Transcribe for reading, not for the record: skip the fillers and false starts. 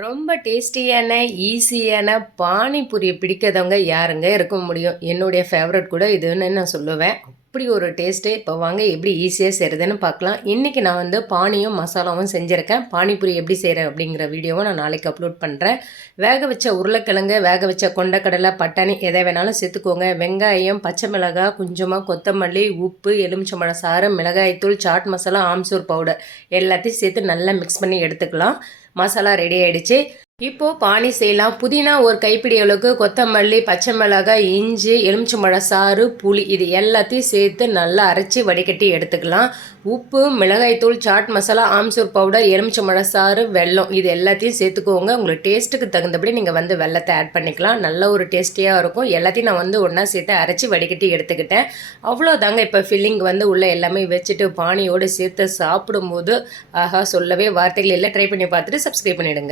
ரொம்ப டேஸ்டியான, ஈஸியான பானிபூரி பிடிக்காதவங்க யாருங்க இருக்க முடியும்? என்னுடைய ஃபேவரட் கூட இதுன்னு நான் சொல்லுவேன். அப்படி ஒரு டேஸ்ட்டு. இப்போ வாங்க எப்படி ஈஸியா செய்றதுன்னு பார்க்கலாம். இன்னைக்கு நான் வந்து பானியும், மசாலாவும் செஞ்சிருக்கேன். பானிபூரி எப்படி செய்றேன் அப்படிங்கிற வீடியோவ நான் நாளைக்கு அப்லோட் பண்றேன். வேக வச்ச உருளைக்கிழங்கு, வேக வச்ச கொண்டைக்கடலை, பட்டாணி எதை வேணாலும் சேர்த்துக்கோங்க. வெங்காயம், பச்சை மிளகாய், கொஞ்சமா கொத்தமல்லி, உப்பு, எலுமிச்சம்பழம் சாறு, மிளகாய்த்தூள், சாட் மசாலா, ஆம்ச்சூர் பவுடர் எல்லாத்தையும் சேர்த்து நல்லா மிக்ஸ் பண்ணி எடுத்துக்கலாம். மசாலா ரெடி ஆயிடுச்சு. இப்போ பானி செய்யலாம். புதினா ஒரு கைப்பிடி அளவுக்கு, கொத்தமல்லி, பச்சை மிளகாய், இஞ்சி, எலுமிச்சம்பழம் சாறு, புளி இது எல்லாத்தையும் சேர்த்து நல்லா அரைச்சி வடிகட்டி எடுத்துக்கலாம். உப்பு, மிளகாய்த்தூள், சாட் மசாலா, ஆம்ச்சூர் பவுடர், எலுமிச்சம்பழம் சாறு, வெல்லம் இது எல்லாத்தையும் சேர்த்துக்கோங்க. உங்களுக்கு டேஸ்ட்டுக்கு தகுந்தபடி நீங்கள் வந்து வெல்லத்தை ஆட் பண்ணிக்கலாம். நல்ல ஒரு டேஸ்டியாக இருக்கும். எல்லாத்தையும் நான் வந்து ஒன்றா சேர்த்து அரைச்சி வடிகட்டி எடுத்துக்கிட்டேன். அவ்வளோதாங்க. இப்போ ஃபில்லிங் வந்து உள்ளே எல்லாமே வச்சுட்டு பானியோடு சேர்த்து சாப்பிடும்போது ஆஹா சொல்லவே வார்த்தைகள் இல்லை. ட்ரை பண்ணி பார்த்துட்டு சப்ஸ்கிரைப் பண்ணிவிடுங்க.